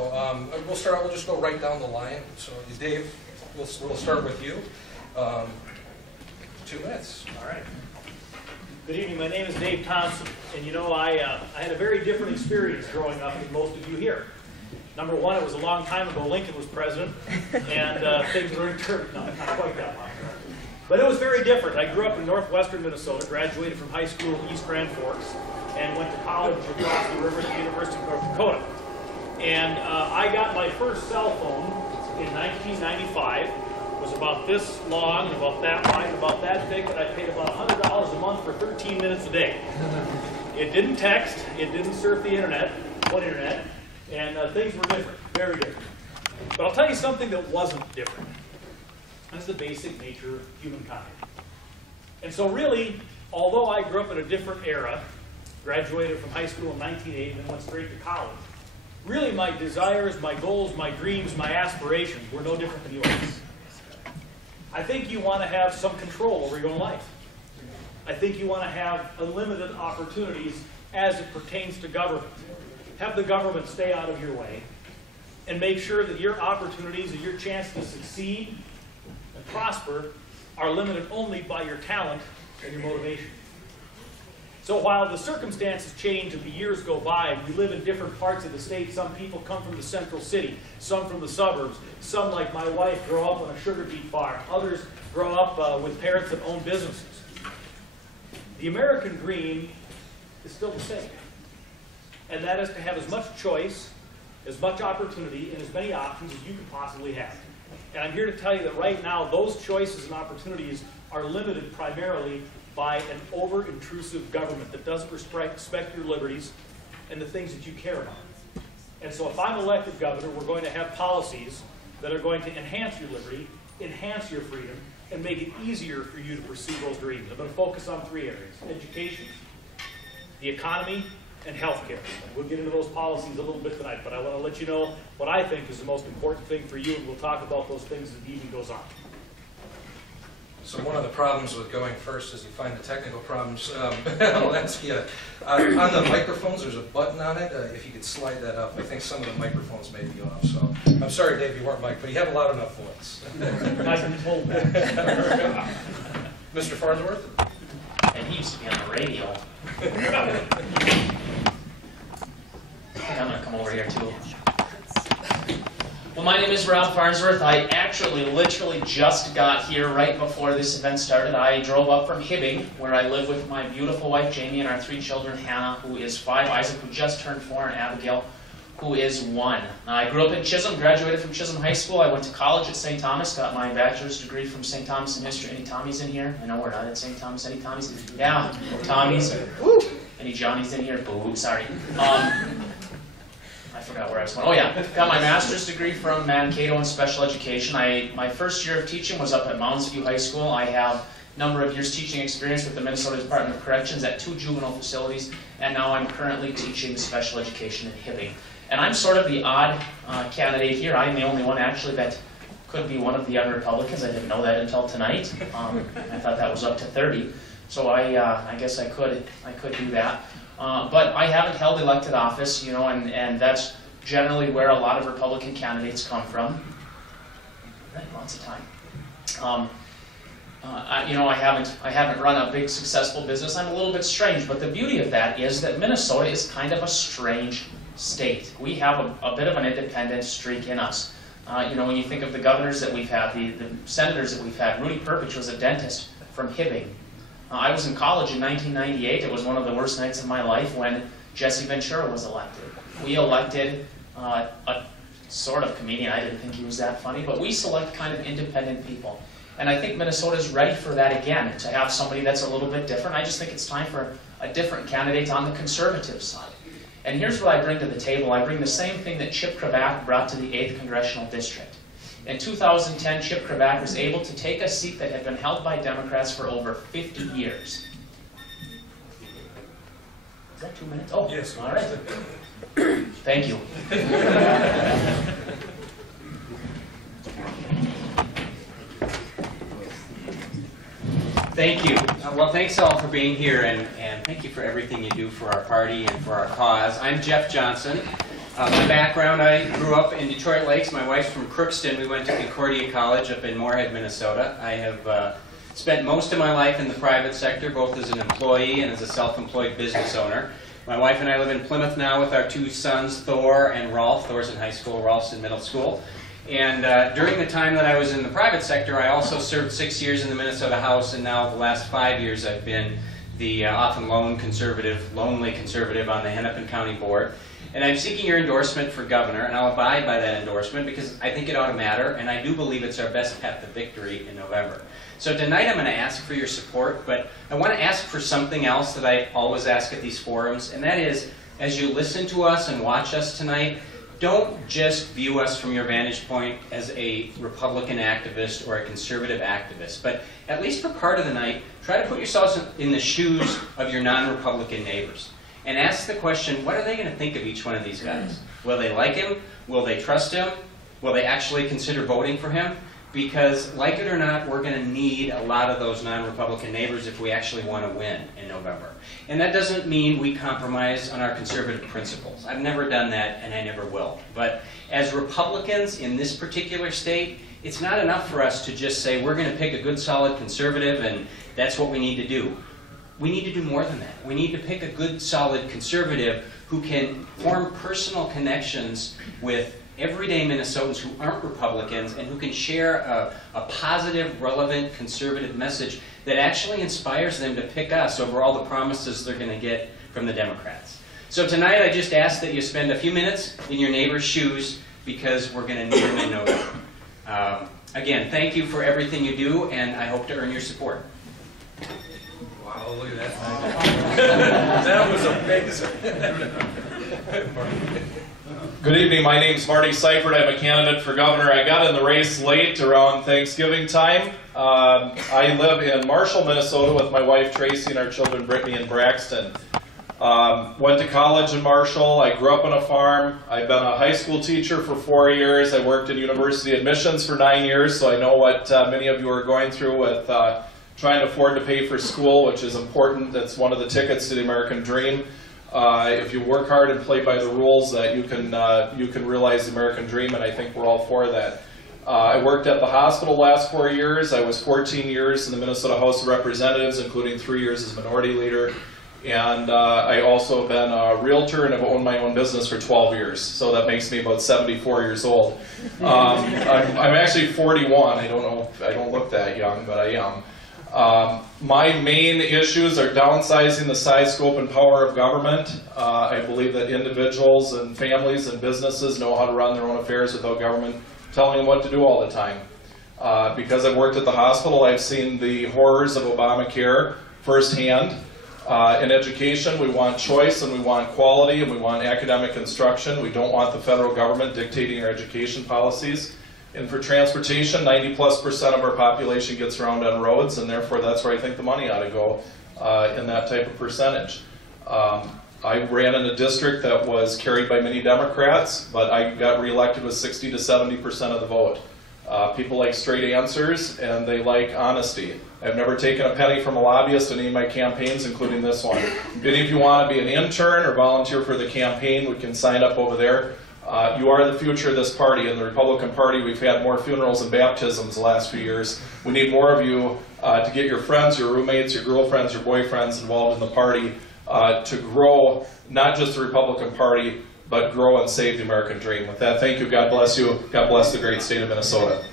So we'll start. We'll just go right down the line. So Dave, we'll start with you. 2 minutes. All right. Good evening. My name is Dave Thompson, and you know I had a very different experience growing up than most of you here. Number one, it was a long time ago. Lincoln was president, and things were in turn. No, not quite that long. But it was very different. I grew up in northwestern Minnesota, graduated from high school in East Grand Forks, and went to college across the river at the University of North Dakota. And I got my first cell phone in 1995. It was about this long, and about that wide, and about that thick, and I paid about $100 a month for 13 minutes a day. It didn't text, it didn't surf the internet, and things were different, very different. But I'll tell you something that wasn't different. That's the basic nature of humankind. And so really, although I grew up in a different era, graduated from high school in 1980 and then went straight to college, really my desires, my goals, my dreams, my aspirations were no different than yours. I think you want to have some control over your own life. I think you want to have unlimited opportunities as it pertains to government. Have the government stay out of your way and make sure that your opportunities and your chance to succeed and prosper are limited only by your talent and your motivation. So while the circumstances change and the years go by, we live in different parts of the state. Some people come from the central city, some from the suburbs. Some, like my wife, grow up on a sugar beet farm. Others grow up with parents that own businesses. The American dream is still the same. And that is to have as much choice, as much opportunity, and as many options as you could possibly have. And I'm here to tell you that right now, those choices and opportunities are limited primarily by an over-intrusive government that doesn't respect your liberties and the things that you care about. And so if I'm elected governor, we're going to have policies that are going to enhance your liberty, enhance your freedom, and make it easier for you to pursue those dreams. I'm going to focus on 3 areas: education, the economy, and healthcare. We'll get into those policies a little bit tonight, but I want to let you know what I think is the most important thing for you, and we'll talk about those things as the evening goes on. So one of the problems with going first is you find the technical problems. I'll ask you, on the microphones, there's a button on it. If you could slide that up, I think some of the microphones may be off. So I'm sorry, Dave, you weren't mic'd, but you have a loud enough voice. I've been told that. Mr. Farnsworth? And he used to be on the radio. I'm going to come over here too. Well, my name is Rob Farnsworth. I actually literally just got here right before this event started. I drove up from Hibbing, where I live with my beautiful wife Jamie and our 3 children, Hannah, who is 5, Isaac, who just turned 4, and Abigail, who is 1. I grew up in Chisholm, graduated from Chisholm High School. I went to college at St. Thomas, got my bachelor's degree from St. Thomas in history. Any Tommies in here? I know we're not at St. Thomas. Any Tommies? Yeah, Tommies. Any Johnnies in here? Boo, sorry. I forgot where I was going. Oh yeah, got my master's degree from Mankato in special education. My first year of teaching was up at Mounds View High School. I have a number of years teaching experience with the Minnesota Department of Corrections at 2 juvenile facilities, and now I'm currently teaching special education in Hibbing. And I'm sort of the odd candidate here. I'm the only one actually that could be one of the other Republicans. I didn't know that until tonight. I thought that was up to 30, so I guess I could do that. But I haven't held elected office, you know, and that's generally where a lot of Republican candidates come from. Right, lots of time. I haven't run a big successful business. I'm a little bit strange, but the beauty of that is that Minnesota is kind of a strange state. We have a bit of an independent streak in us. When you think of the governors that we've had, the senators that we've had, Rudy Perpich was a dentist from Hibbing. I was in college in 1998. It was one of the worst nights of my life when Jesse Ventura was elected. We elected a sort of comedian. I didn't think he was that funny, but we select kind of independent people. And I think Minnesota's ready for that again, to have somebody that's a little bit different. I just think it's time for a different candidate on the conservative side. And here's what I bring to the table. I bring the same thing that Chip Kravac brought to the 8th Congressional District. In 2010, Chip Kravac was able to take a seat that had been held by Democrats for over 50 years. Is that 2 minutes? Oh, yes. All right. Thank you. Thank you. Well, thanks all for being here, and thank you for everything you do for our party and for our cause. I'm Jeff Johnson. My background, I grew up in Detroit Lakes. My wife's from Crookston. We went to Concordia College up in Moorhead, Minnesota. I have spent most of my life in the private sector, both as an employee and as a self-employed business owner. My wife and I live in Plymouth now with our two sons, Thor and Rolf. Thor's in high school, Rolf's in middle school. And during the time that I was in the private sector, I also served 6 years in the Minnesota House, and now the last 5 years I've been the often lonely conservative on the Hennepin County Board. And I'm seeking your endorsement for governor, and I'll abide by that endorsement because I think it ought to matter, and I do believe it's our best path to victory in November. So tonight I'm going to ask for your support, but I want to ask for something else that I always ask at these forums, and that is, as you listen to us and watch us tonight, don't just view us from your vantage point as a Republican activist or a conservative activist, but at least for part of the night, try to put yourselves in the shoes of your non-Republican neighbors. And ask the question, what are they going to think of each one of these guys? Will they like him? Will they trust him? Will they actually consider voting for him? Because, like it or not, we're going to need a lot of those non-Republican neighbors if we actually want to win in November. And that doesn't mean we compromise on our conservative principles. I've never done that, and I never will. But as Republicans in this particular state, it's not enough for us to just say we're going to pick a good, solid conservative, and that's what we need to do. We need to do more than that. We need to pick a good, solid conservative who can form personal connections with everyday Minnesotans who aren't Republicans and who can share a positive, relevant, conservative message that actually inspires them to pick us over all the promises they're going to get from the Democrats. So tonight I just ask that you spend a few minutes in your neighbor's shoes because we're going to need them in November. Again, thank you for everything you do, and I hope to earn your support. Wow, look at that. That was amazing. Good evening, my name's Marty Seifert. I'm a candidate for governor. I got in the race late around Thanksgiving time. I live in Marshall, Minnesota with my wife Tracy and our children Brittany and Braxton. Went to college in Marshall. I grew up on a farm. I've been a high school teacher for 4 years. I worked in university admissions for 9 years, so I know what many of you are going through with trying to afford to pay for school, which is important. That's one of the tickets to the American dream. If you work hard and play by the rules, that you can realize the American dream, and I think we're all for that. I worked at the hospital the last 4 years. I was 14 years in the Minnesota House of Representatives, including 3 years as minority leader. And I also have been a realtor and have owned my own business for 12 years. So that makes me about 74 years old. I'm actually 41. I don't look that young, but I am. My main issues are downsizing the size, scope, and power of government. I believe that individuals and families and businesses know how to run their own affairs without government telling them what to do all the time. Because I've worked at the hospital, I've seen the horrors of Obamacare firsthand. In education, we want choice and we want quality and we want academic instruction. We don't want the federal government dictating our education policies. And for transportation, 90+% of our population gets around on roads, and therefore that's where I think the money ought to go in that type of percentage. I ran in a district that was carried by many Democrats, but I got reelected with 60 to 70% of the vote. People like straight answers, and they like honesty. I've never taken a penny from a lobbyist in any of my campaigns, including this one. If any of you want to be an intern or volunteer for the campaign, we can sign up over there. You are the future of this party. In the Republican Party, we've had more funerals and baptisms the last few years. We need more of you to get your friends, your roommates, your girlfriends, your boyfriends involved in the party to grow not just the Republican Party, but grow and save the American dream. With that, thank you. God bless you. God bless the great state of Minnesota.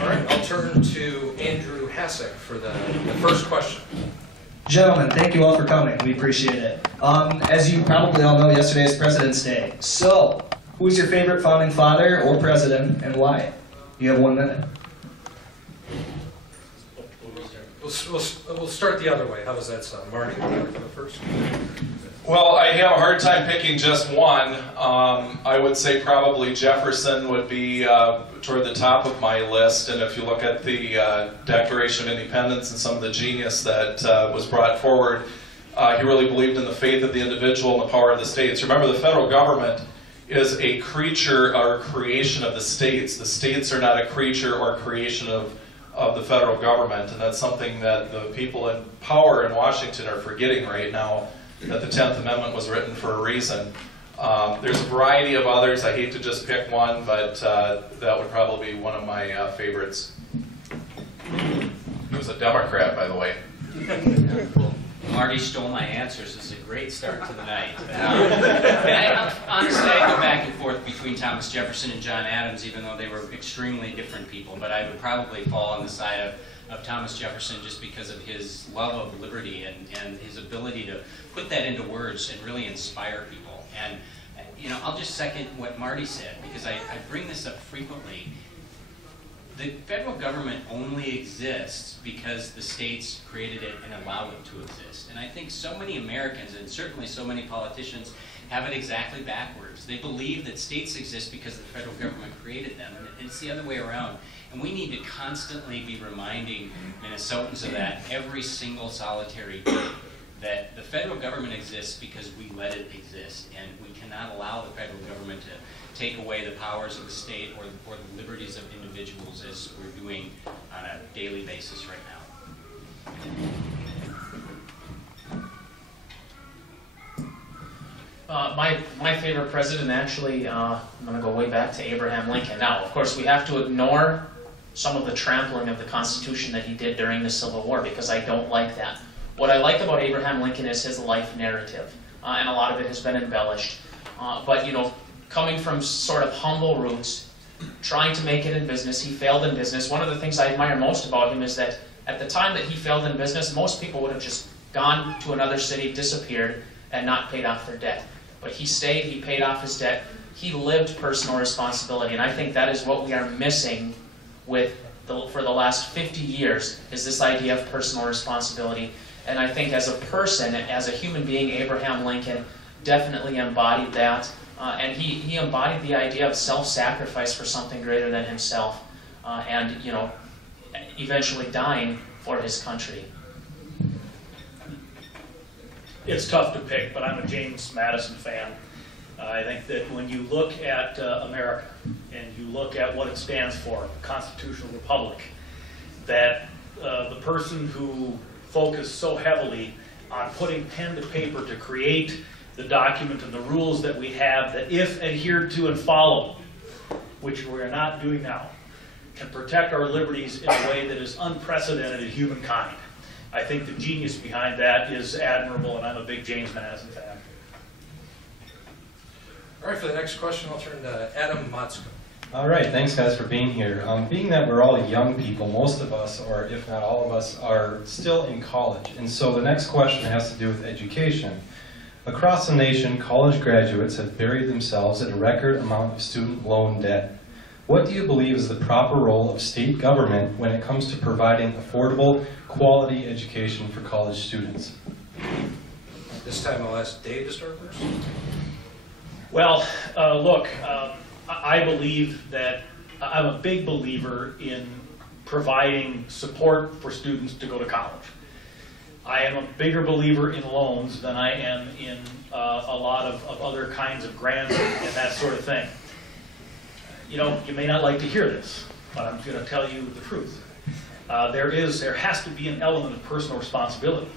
All right, I'll turn to Andrew Hasek for the first question. Gentlemen, thank you all for coming. We appreciate it. As you probably all know, yesterday is President's Day. So, who's your favorite founding father or president, and why? You have 1 minute. We'll start the other way. How does that sound? Marty, you want to go first? Well, I have a hard time picking just one. I would say probably Jefferson would be toward the top of my list. And if you look at the Declaration of Independence and some of the genius that was brought forward, he really believed in the faith of the individual and the power of the states. Remember, the federal government is a creature or creation of the states. The states are not a creature or creation of the federal government, and that's something that the people in power in Washington are forgetting right now. that the 10th Amendment was written for a reason. There's a variety of others. I hate to just pick one, but that would probably be one of my favorites. He was a Democrat, by the way. Well, Marty stole my answers. This is a great start to the night. Honestly, I go back and forth between Thomas Jefferson and John Adams, even though they were extremely different people. But I would probably fall on the side of Thomas Jefferson just because of his love of liberty and his ability to put that into words and really inspire people. And you know, I'll just second what Marty said, because I bring this up frequently. The federal government only exists because the states created it and allowed it to exist. And I think so many Americans, and certainly so many politicians, have it exactly backwards. They believe that states exist because the federal government created them, and it's the other way around. And we need to constantly be reminding Minnesotans of that every single solitary day, that the federal government exists because we let it exist, and we cannot allow the federal government to take away the powers of the state or the liberties of individuals, as we're doing on a daily basis right now. My favorite president, actually, I'm going to go way back to Abraham Lincoln. Now, of course, we have to ignore some of the trampling of the Constitution that he did during the Civil War, because I don't like that. What I like about Abraham Lincoln is his life narrative, and a lot of it has been embellished. But, you know, coming from sort of humble roots, trying to make it in business, he failed in business. One of the things I admire most about him is that at the time that he failed in business, most people would have just gone to another city, disappeared, and not paid off their debt. But he stayed, he paid off his debt, he lived personal responsibility, and I think that is what we are missing for the last 50 years, is this idea of personal responsibility. And I think as a person, as a human being, Abraham Lincoln definitely embodied that. And he embodied the idea of self-sacrifice for something greater than himself, and, you know, eventually dying for his country. It's tough to pick, but I'm a James Madison fan. I think that when you look at America and you look at what it stands for, constitutional republic, that the person who focused so heavily on putting pen to paper to create the document and the rules that we have, that if adhered to and followed, which we are not doing now, can protect our liberties in a way that is unprecedented in humankind. I think the genius behind that is admirable, and I'm a big James Madison fan. All right, for the next question, I'll turn to Adam Motzko. All right, thanks guys for being here. Being that we're all young people, most of us, or if not all of us, are still in college. And so the next question has to do with education. Across the nation, college graduates have buried themselves in a record amount of student loan debt. What do you believe is the proper role of state government when it comes to providing affordable, quality education for college students? This time I'll ask Dave to start first. Well, look, I believe that I'm a big believer in providing support for students to go to college. I am a bigger believer in loans than I am in a lot of other kinds of grants and that sort of thing. You know, you may not like to hear this, but I'm going to tell you the truth. There has to be an element of personal responsibility.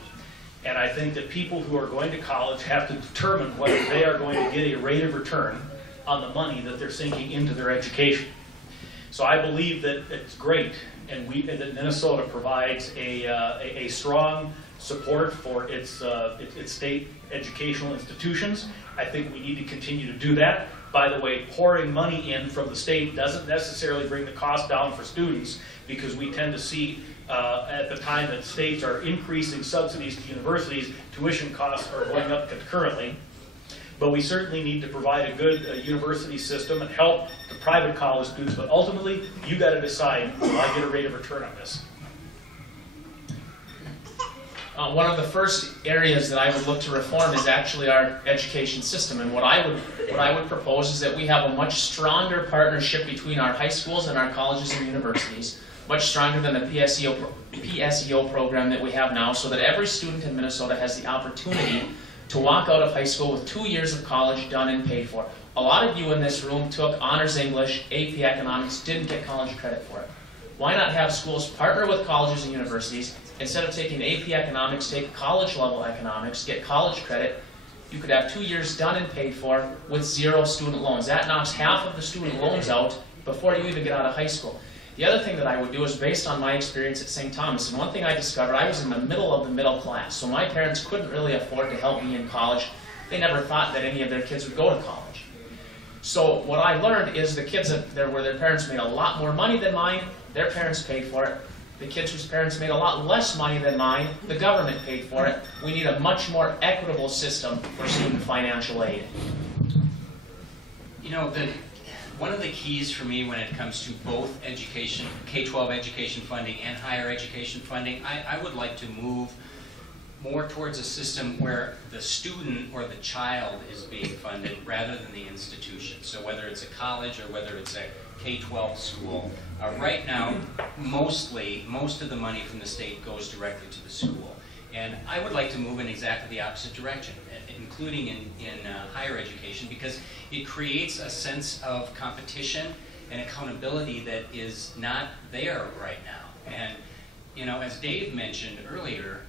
And I think that people who are going to college have to determine whether they are going to get a rate of return on the money that they're sinking into their education. So I believe that it's great, and that Minnesota provides a strong support for its state educational institutions. I think we need to continue to do that. By the way, pouring money in from the state doesn't necessarily bring the cost down for students, because we tend to see at the time that states are increasing subsidies to universities, tuition costs are going up concurrently. But we certainly need to provide a good university system and help the private college students. But ultimately, you got to decide, will I get a rate of return on this? One of the first areas that I would look to reform is actually our education system. And what I would propose is that we have a much stronger partnership between our high schools and our colleges and universities, much stronger than the PSEO program that we have now, so that every student in Minnesota has the opportunity to walk out of high school with 2 years of college done and paid for. A lot of you in this room took honors English, AP economics, didn't get college credit for it. Why not have schools partner with colleges and universities, Instead of taking AP economics, take college level economics, get college credit. You could have 2 years done and paid for with 0 student loans. That knocks half of the student loans out before you even get out of high school. The other thing that I would do is based on my experience at St. Thomas. And one thing I discovered, I was in the middle of the middle class. So my parents couldn't really afford to help me in college. They never thought that any of their kids would go to college. So what I learned is the kids where their parents made a lot more money than mine, their parents paid for it. The kids whose parents made a lot less money than mine, the government paid for it. We need a much more equitable system for student financial aid. You know, one of the keys for me when it comes to both education, K-12 education funding and higher education funding, I would like to move more towards a system where the student or the child is being funded rather than the institution. So whether it's a college or whether it's a K-12 school, right now, most of the money from the state goes directly to the school. And I would like to move in exactly the opposite direction, including in higher education, because it creates a sense of competition and accountability that is not there right now. And, you know, as Dave mentioned earlier,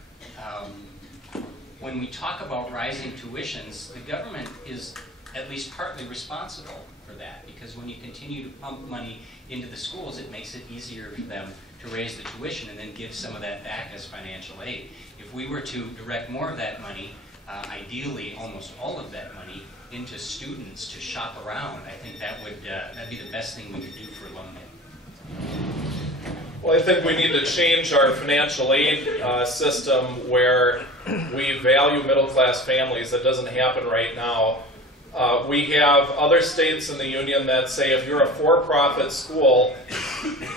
when we talk about rising tuitions, the government is at least partly responsible for that, because when you continue to pump money into the schools, it makes it easier for them to raise the tuition and then give some of that back as financial aid. If we were to direct more of that money, ideally almost all of that money, into students to shop around, I think that would that'd be the best thing we could do for alumni. Well, I think we need to change our financial aid system where we value middle-class families. That doesn't happen right now. We have other states in the union that say if you're a for-profit school,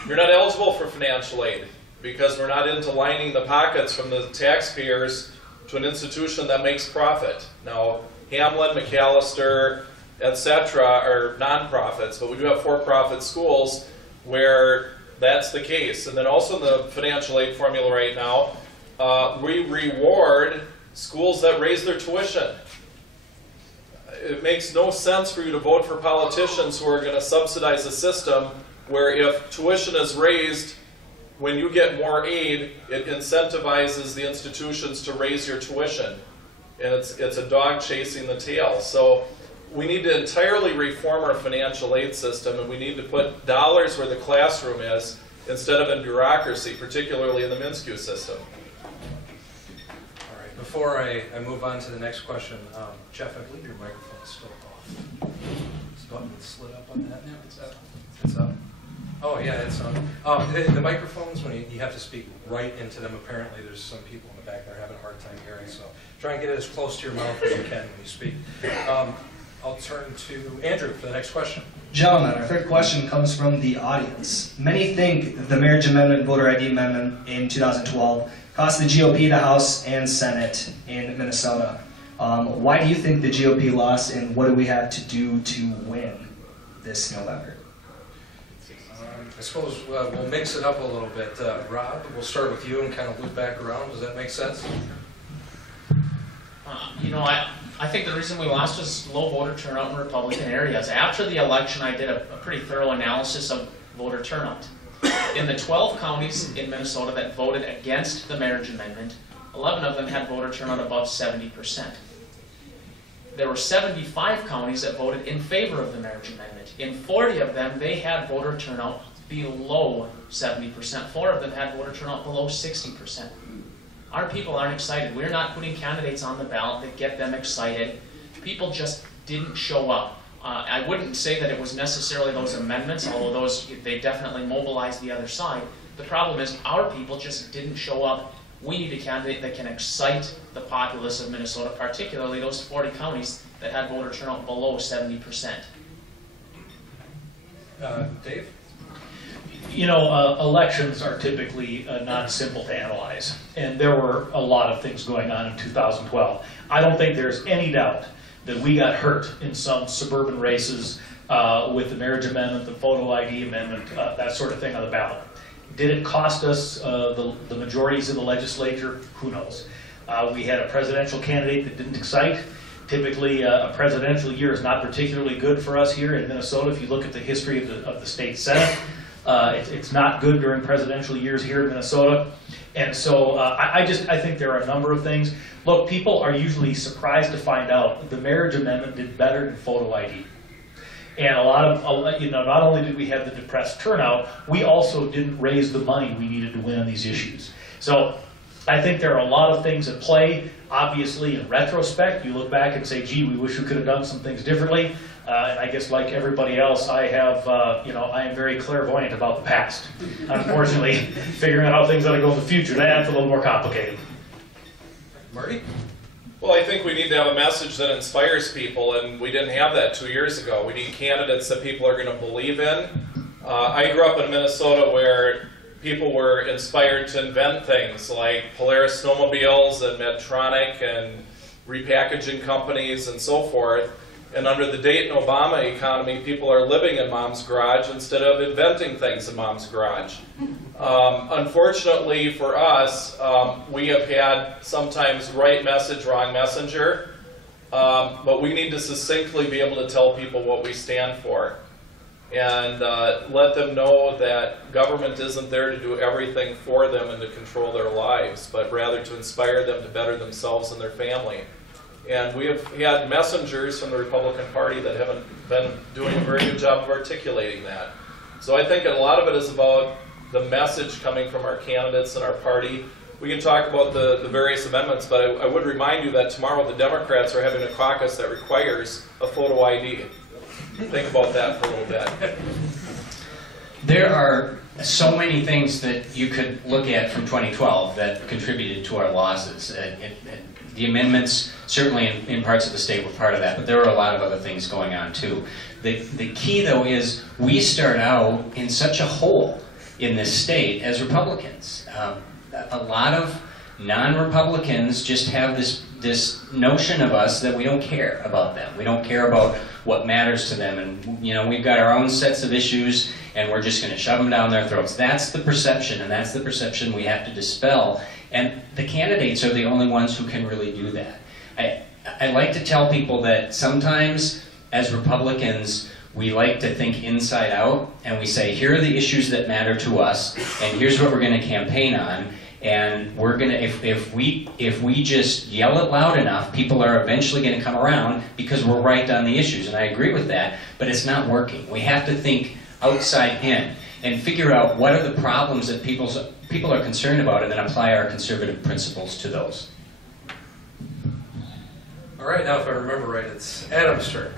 you're not eligible for financial aid because we're not into lining the pockets from the taxpayers to an institution that makes profit. Now, Hamline, McAllister, etc. are nonprofits, but we do have for-profit schools where that's the case. And then also in the financial aid formula right now, we reward schools that raise their tuition. It makes no sense for you to vote for politicians who are going to subsidize a system where if tuition is raised, when you get more aid, it incentivizes the institutions to raise your tuition. And it's a dog chasing the tail. So we need to entirely reform our financial aid system, and we need to put dollars where the classroom is instead of in bureaucracy, particularly in the MNSCU system. All right, before I move on to the next question, Jeff, I believe your microphone is still off. Is the button slid up on that now? It's up. It's up. Oh, yeah, it's on. The microphones, when you have to speak right into them, apparently there's some people in the back that are having a hard time hearing, so try and get it as close to your mouth as you can when you speak. I'll turn to Andrew for the next question. Gentlemen, our third question comes from the audience. Many think the marriage amendment, voter ID amendment in 2012 cost the GOP the House and Senate in Minnesota. Why do you think the GOP lost, and what do we have to do to win this November? I suppose we'll mix it up a little bit. Rob, we'll start with you and kind of loop back around. Does that make sense? You know, I think the reason we lost was low voter turnout in Republican areas. After the election, I did a pretty thorough analysis of voter turnout. In the 12 counties in Minnesota that voted against the marriage amendment, 11 of them had voter turnout above 70%. There were 75 counties that voted in favor of the marriage amendment. In 40 of them, they had voter turnout below 70%. 4 of them had voter turnout below 60%. Our people aren't excited. We're not putting candidates on the ballot that get them excited. People just didn't show up. I wouldn't say that it was necessarily those amendments, although they definitely mobilized the other side. The problem is our people just didn't show up. We need a candidate that can excite the populace of Minnesota, particularly those 40 counties that had voter turnout below 70%. Dave? You know, elections are typically not simple to analyze, and there were a lot of things going on in 2012. I don't think there's any doubt that we got hurt in some suburban races with the marriage amendment, the photo ID amendment, that sort of thing on the ballot. Did it cost us the majorities in the legislature? Who knows? We had a presidential candidate that didn't excite. Typically, a presidential year is not particularly good for us here in Minnesota. If you look at the history of the state Senate, it's not good during presidential years here in Minnesota. And so I think there are a number of things. Look, people are usually surprised to find out the marriage amendment did better than photo ID. And a lot of, not only did we have the depressed turnout, we also didn't raise the money we needed to win on these issues. So I think there are a lot of things at play. Obviously, in retrospect, you look back and say, gee, we wish we could have done some things differently. And I guess like everybody else, I have, I am very clairvoyant about the past. Unfortunately, figuring out how things ought to go in the future, that's a little more complicated. Marty? Well, I think we need to have a message that inspires people, and we didn't have that 2 years ago. We need candidates that people are going to believe in. I grew up in Minnesota where people were inspired to invent things like Polaris snowmobiles and Medtronic and repackaging companies and so forth. And under the Dayton Obama economy, people are living in mom's garage instead of inventing things in mom's garage. Unfortunately for us, we have had sometimes right message, wrong messenger, but we need to succinctly be able to tell people what we stand for and let them know that government isn't there to do everything for them and to control their lives, but rather to inspire them to better themselves and their family. And we have had messengers from the Republican Party that haven't been doing a very good job of articulating that. So I think a lot of it is about the message coming from our candidates and our party. We can talk about the various amendments, but I would remind you that tomorrow the Democrats are having a caucus that requires a photo ID. Think about that for a little bit. There are so many things that you could look at from 2012 that contributed to our losses. The amendments, certainly in parts of the state, were part of that, but there were a lot of other things going on too. The key, though, is we start out in such a hole in this state as Republicans. A lot of non-Republicans just have this notion of us that we don't care about them. We don't care about what matters to them, and we've got our own sets of issues, and we're just going to shove them down their throats. That's the perception, and that's the perception we have to dispel. And the candidates are the only ones who can really do that. I like to tell people that sometimes, as Republicans, we like to think inside out, and we say, here are the issues that matter to us, and here's what we're going to campaign on. And we're going to, if we just yell it loud enough, people are eventually going to come around because we're right on the issues. And I agree with that, but it's not working. We have to think outside in and figure out what are the problems that people are concerned about, and then apply our conservative principles to those. All right, now if I remember right, it's Adam's turn.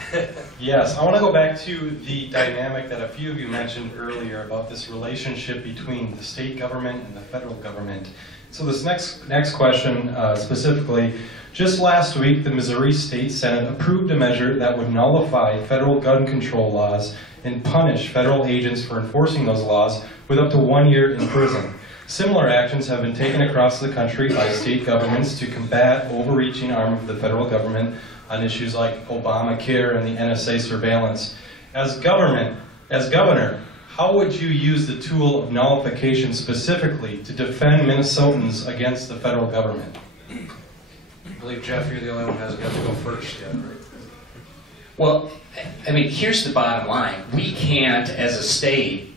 Yes, I want to go back to the dynamic that a few of you mentioned earlier about this relationship between the state government and the federal government. So this next question specifically, just last week the Missouri State Senate approved a measure that would nullify federal gun control laws and punish federal agents for enforcing those laws with up to 1 year in prison. Similar actions have been taken across the country by state governments to combat overreaching arm of the federal government on issues like Obamacare and the NSA surveillance. As governor, how would you use the tool of nullification specifically to defend Minnesotans against the federal government? I believe, Jeff, you're the only one who hasn't got to go first yet, right? Well, I mean, here's the bottom line. We can't, as a state,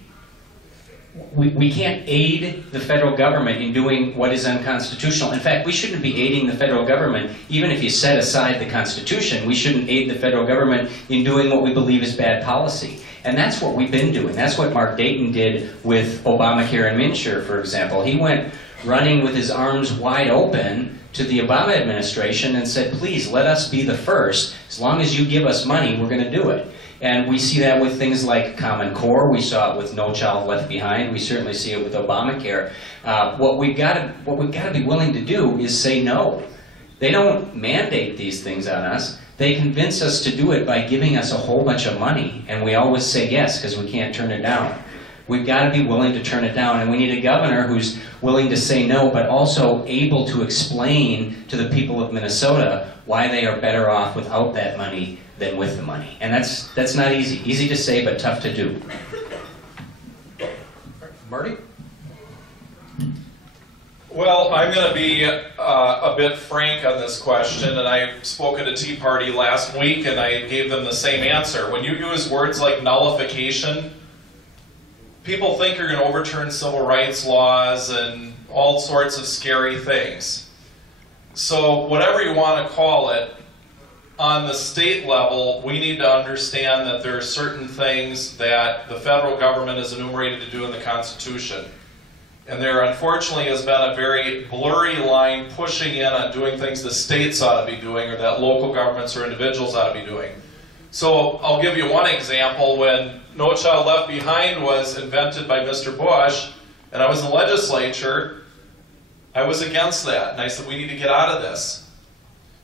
we can't aid the federal government in doing what is unconstitutional. In fact, we shouldn't be aiding the federal government, even if you set aside the Constitution. We shouldn't aid the federal government in doing what we believe is bad policy. And that's what we've been doing. That's what Mark Dayton did with Obamacare and MNsure, for example. He went running with his arms wide open to the Obama administration and said, please, let us be the first. As long as you give us money, we're going to do it. And we see that with things like Common Core. We saw it with No Child Left Behind. We certainly see it with Obamacare. What we've got to be willing to do is say no. They don't mandate these things on us. They convince us to do it by giving us a whole bunch of money, and we always say yes because we can't turn it down. We've got to be willing to turn it down, and we need a governor who's willing to say no, but also able to explain to the people of Minnesota why they are better off without that money than with the money. And that's not easy. Easy to say, but tough to do. Marty? Well, I'm going to be a bit frank on this question, and I spoke at a Tea Party last week, and I gave them the same answer. When you use words like nullification, people think you're going to overturn civil rights laws and all sorts of scary things. So whatever you want to call it, on the state level, we need to understand that there are certain things that the federal government is enumerated to do in the Constitution. And there unfortunately has been a very blurry line pushing in on doing things the states ought to be doing or that local governments or individuals ought to be doing. So I'll give you one example. When No Child Left Behind was invented by Mr. Bush, and I was in the legislature, I was against that. And I said, we need to get out of this.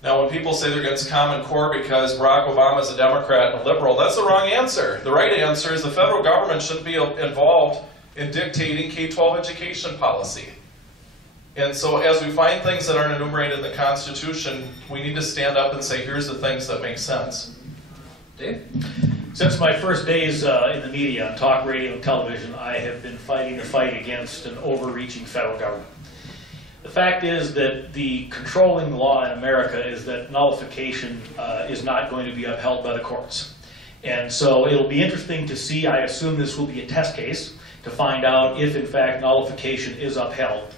Now, when people say they're against Common Core because Barack Obama is a Democrat and a liberal, that's the wrong answer. The right answer is the federal government shouldn't be involved in dictating K-12 education policy. And so as we find things that aren't enumerated in the Constitution, we need to stand up and say, here's the things that make sense. Dave? Since my first days in the media, on talk radio and television, I have been fighting the fight against an overreaching federal government. The fact is that the controlling law in America is that nullification is not going to be upheld by the courts. And so it'll be interesting to see, I assume this will be a test case, to find out if in fact nullification is upheld.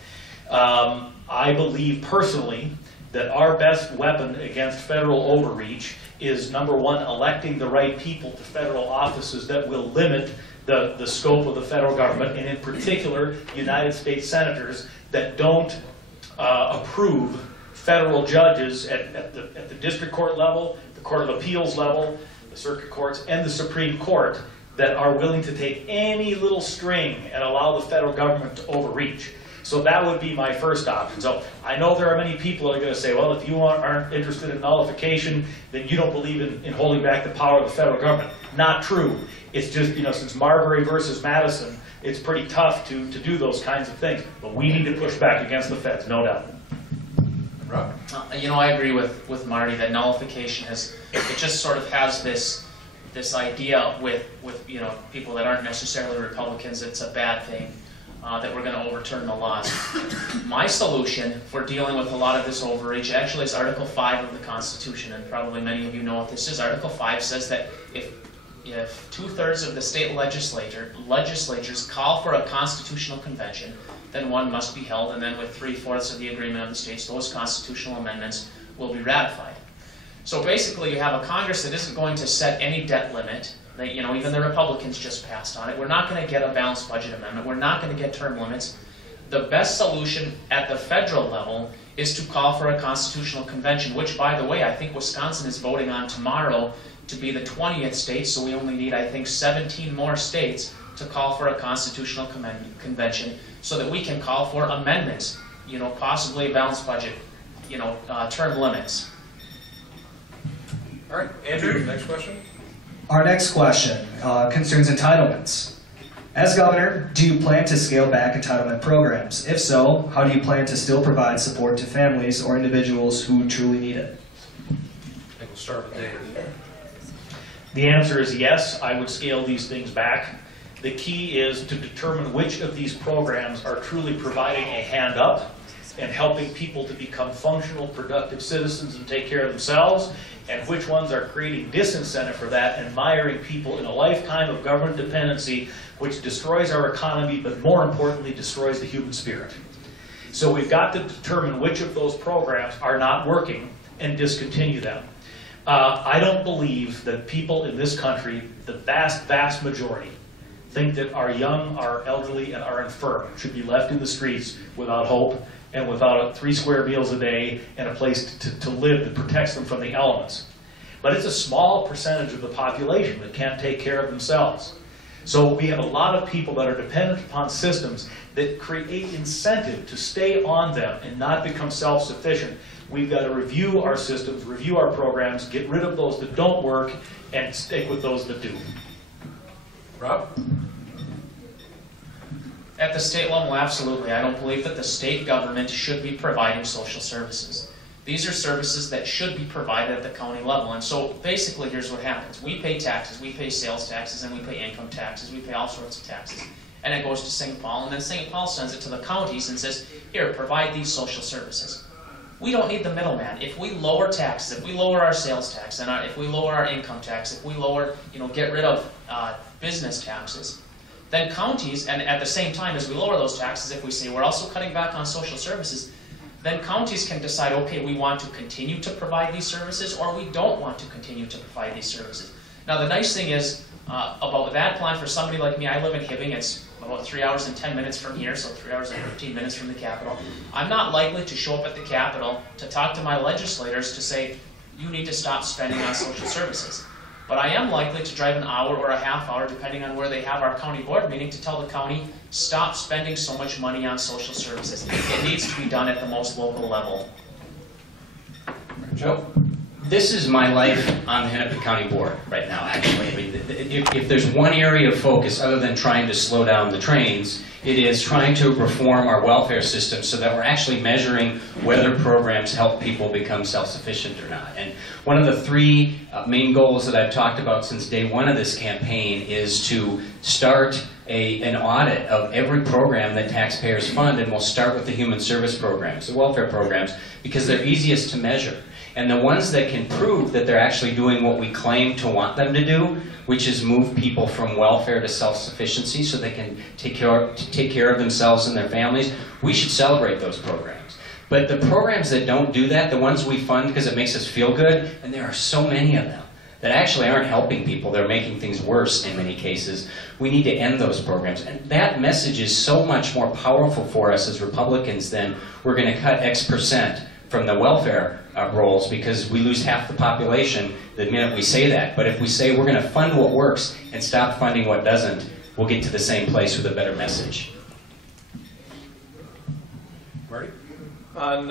I believe personally that our best weapon against federal overreach is, number one, electing the right people to federal offices that will limit the scope of the federal government, and in particular, United States senators that don't approve federal judges at the district court level, the Court of Appeals level, the circuit courts, and the Supreme Court that are willing to take any little string and allow the federal government to overreach. So that would be my first option. So I know there are many people that are going to say, well, if you aren't interested in nullification, then you don't believe in holding back the power of the federal government. Not true. It's just, since Marbury versus Madison, it's pretty tough to do those kinds of things. But we need to push back against the feds, no doubt. Rob? I agree with Marty that nullification it just sort of has this idea with people that aren't necessarily Republicans, it's a bad thing, that we're going to overturn the laws. My solution for dealing with a lot of this overreach actually is Article 5 of the Constitution, and probably many of you know what this is. Article 5 says that if 2/3 of the state legislatures call for a constitutional convention, then one must be held, and then with 3/4 of the agreement of the states, those constitutional amendments will be ratified. So basically, you have a Congress that isn't going to set any debt limit. That, even the Republicans just passed on it. We're not going to get a balanced budget amendment. We're not going to get term limits. The best solution at the federal level is to call for a constitutional convention, which, by the way, I think Wisconsin is voting on tomorrow to be the 20th state, so we only need, I think, 17 more states to call for a constitutional convention so that we can call for amendments, possibly a balanced budget, term limits. All right, Andrew, next question. Our next question concerns entitlements. As governor, do you plan to scale back entitlement programs? If so, how do you plan to still provide support to families or individuals who truly need it? I think we'll start with Dave. The answer is yes, I would scale these things back. The key is to determine which of these programs are truly providing a hand up and helping people to become functional, productive citizens and take care of themselves, and which ones are creating disincentive for that and miring people in a lifetime of government dependency, which destroys our economy, but more importantly, destroys the human spirit. So we've got to determine which of those programs are not working and discontinue them. I don't believe that people in this country, the vast, vast majority, think that our young, our elderly, and our infirm should be left in the streets without hope and without 3 square meals a day and a place to live that protects them from the elements. But it's a small percentage of the population that can't take care of themselves. So we have a lot of people that are dependent upon systems that create incentive to stay on them and not become self-sufficient. We've got to review our systems, review our programs, get rid of those that don't work, and stick with those that do. Rob? At the state level, absolutely. I don't believe that the state government should be providing social services. These are services that should be provided at the county level. And so basically, here's what happens. We pay taxes, we pay sales taxes, and we pay income taxes. We pay all sorts of taxes. And it goes to St. Paul, and then St. Paul sends it to the counties and says, here, provide these social services. We don't need the middleman. If we lower taxes, if we lower our sales tax, and if we lower our income tax, if we lower, get rid of business taxes, then counties, and at the same time as we lower those taxes, if we say we're also cutting back on social services, then counties can decide, okay, we want to continue to provide these services or we don't want to continue to provide these services. Now the nice thing is about that plan for somebody like me, I live in Hibbing, it's about 3 hours and 10 minutes from here, so 3 hours and 15 minutes from the Capitol. I'm not likely to show up at the Capitol to talk to my legislators to say, you need to stop spending on social services. But I am likely to drive an hour or a half hour, depending on where they have our county board meeting, to tell the county, stop spending so much money on social services. It needs to be done at the most local level. Joe? This is my life on the Hennepin County Board right now, actually. I mean, if there's one area of focus other than trying to slow down the trains, it is trying to reform our welfare system so that we're actually measuring whether programs help people become self-sufficient or not. And one of the three main goals that I've talked about since day one of this campaign is to start an audit of every program that taxpayers fund, and we'll start with the human service programs, the welfare programs, because they're easiest to measure. And the ones that can prove that they're actually doing what we claim to want them to do, which is move people from welfare to self-sufficiency so they can take care of themselves and their families, we should celebrate those programs. But the programs that don't do that, the ones we fund because it makes us feel good, and there are so many of them, that actually aren't helping people, they're making things worse in many cases, we need to end those programs. And that message is so much more powerful for us as Republicans than we're going to cut X% from the welfare rolls because we lose half the population the minute we say that. But if we say we're going to fund what works and stop funding what doesn't, we'll get to the same place with a better message. Marty? On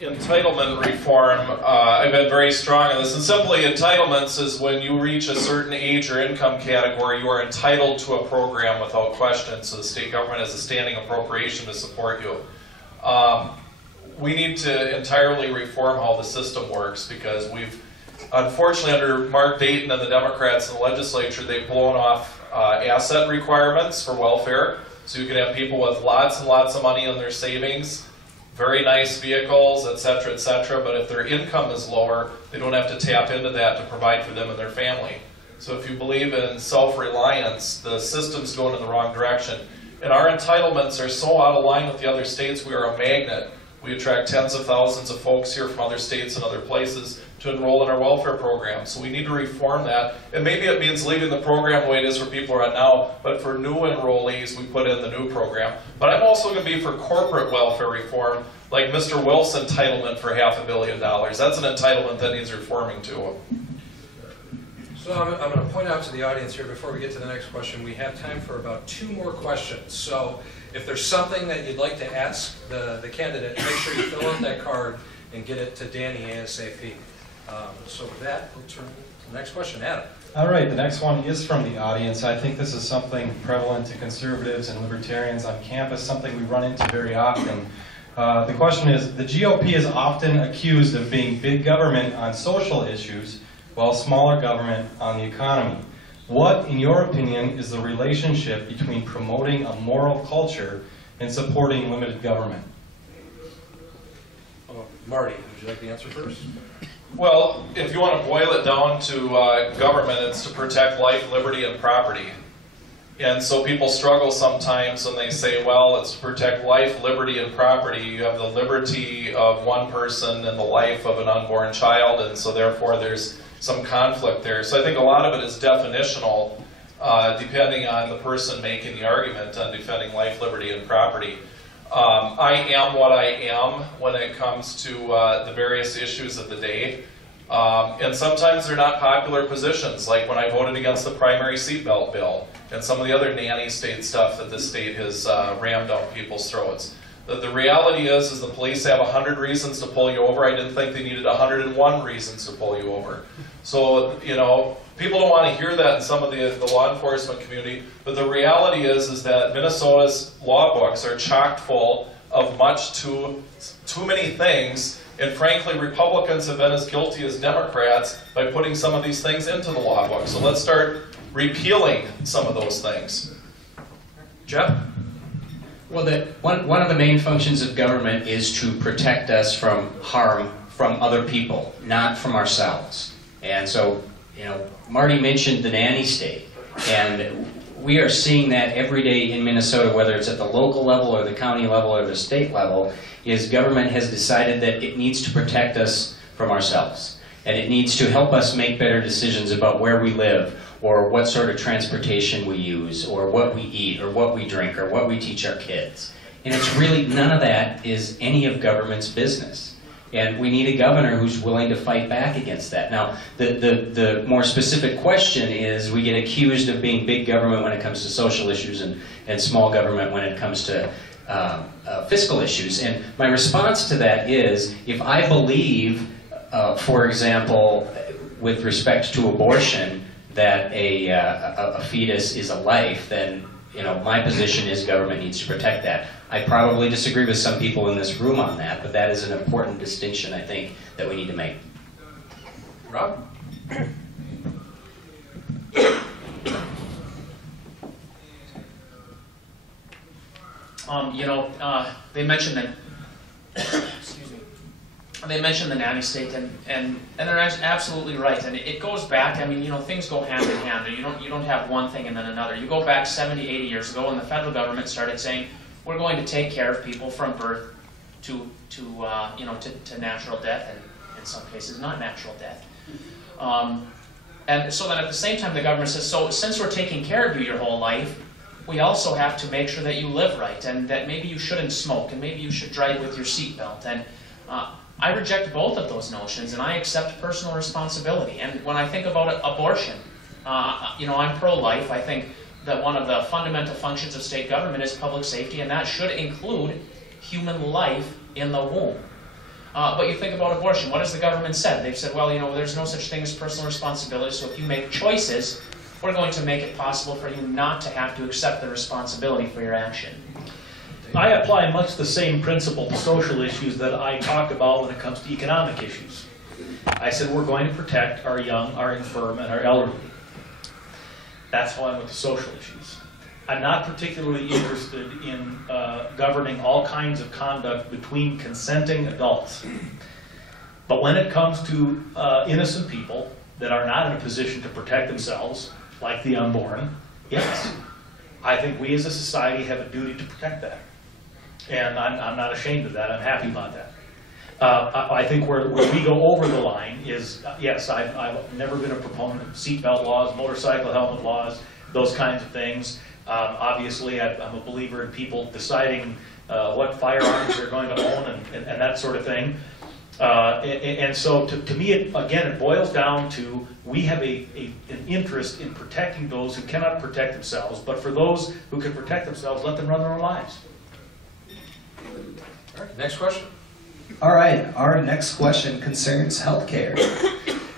entitlement reform, I've been very strong on this. And simply, entitlements is when you reach a certain age or income category, you are entitled to a program without question. So the state government has a standing appropriation to support you. We need to entirely reform how the system works because we've, unfortunately, under Mark Dayton and the Democrats in the legislature, they've blown off asset requirements for welfare. So you can have people with lots and lots of money in their savings, very nice vehicles, etc., but if their income is lower, they don't have to tap into that to provide for them and their family. So if you believe in self-reliance, the system's going in the wrong direction. And our entitlements are so out of line with the other states, we are a magnet. We attract tens of thousands of folks here from other states and other places to enroll in our welfare program. So we need to reform that. And maybe it means leaving the program the way it is for people right now, but for new enrollees, we put in the new program. But I'm also going to be for corporate welfare reform, like Mr. Wilf's entitlement for $500 million. That's an entitlement that needs reforming too. So I'm going to point out to the audience here before we get to the next question, we have time for about 2 more questions. So if there's something that you'd like to ask the candidate, make sure you fill out that card and get it to Danny ASAP. So with that, we'll turn to the next question. Adam. All right, the next one is from the audience. I think this is something prevalent to conservatives and libertarians on campus, something we run into very often. The question is, the GOP is often accused of being big government on social issues, while smaller government on the economy. What, in your opinion, is the relationship between promoting a moral culture and supporting limited government? Marty, would you like the answer first? Well, if you want to boil it down to government, it's to protect life, liberty, and property. And so people struggle sometimes and they say, well, it's to protect life, liberty, and property. You have the liberty of one person and the life of an unborn child, and so therefore there's some conflict there. So I think a lot of it is definitional, depending on the person making the argument on defending life, liberty, and property. I am what I am when it comes to the various issues of the day. And sometimes they're not popular positions, like when I voted against the primary seatbelt bill and some of the other nanny state stuff that the state has rammed down people's throats. The reality is the police have 100 reasons to pull you over. I didn't think they needed 101 reasons to pull you over. So, you know, people don't want to hear that in some of the law enforcement community, but the reality is that Minnesota's law books are chock full of too many things, and frankly, Republicans have been as guilty as Democrats by putting some of these things into the law book. So let's start repealing some of those things. Jeff? Well, one of the main functions of government is to protect us from harm from other people, not from ourselves. And so, you know, Marty mentioned the nanny state. And we are seeing that every day in Minnesota, whether it's at the local level or the county level or the state level, is government has decided that it needs to protect us from ourselves. And it needs to help us make better decisions about where we live, or what sort of transportation we use, or what we eat, or what we drink, or what we teach our kids. And it's really, none of that is any of government's business. And we need a governor who's willing to fight back against that. Now, the more specific question is, we get accused of being big government when it comes to social issues and small government when it comes to fiscal issues. And my response to that is, if I believe, for example, with respect to abortion, that a fetus is a life, then my position is government needs to protect that. I probably disagree with some people in this room on that, but that is an important distinction, I think, that we need to make. Rob? They mentioned that. Excuse me. They mentioned the nanny state, and they're absolutely right. And it goes back. I mean, things go hand in hand. You don't have one thing and then another. You go back 70, 80 years ago, and the federal government started saying, we're going to take care of people from birth to natural death, and in some cases not natural death. And so then at the same time, the government says, so since we're taking care of you your whole life, we also have to make sure that you live right, and that maybe you shouldn't smoke, and maybe you should drive with your seatbelt. And I reject both of those notions, and I accept personal responsibility. And when I think about abortion, I'm pro-life. I think that one of the fundamental functions of state government is public safety, and that should include human life in the womb. But you think about abortion, what has the government said? They've said, well, there's no such thing as personal responsibility, so if you make choices, we're going to make it possible for you not to have to accept the responsibility for your action. I apply much the same principle to social issues that I talk about when it comes to economic issues. I said we're going to protect our young, our infirm, and our elderly. That's how I'm with the social issues. I'm not particularly interested in governing all kinds of conduct between consenting adults. But when it comes to innocent people that are not in a position to protect themselves, like the unborn, yes, I think we as a society have a duty to protect that. And I'm not ashamed of that. I'm happy about that. I think where we go over the line is, yes, I've never been a proponent of seatbelt laws, motorcycle helmet laws, those kinds of things. Obviously, I'm a believer in people deciding what firearms they're going to own and that sort of thing. And so to me, it boils down to we have an interest in protecting those who cannot protect themselves, but for those who can protect themselves, let them run their own lives. All right, next question. All right, our next question concerns healthcare.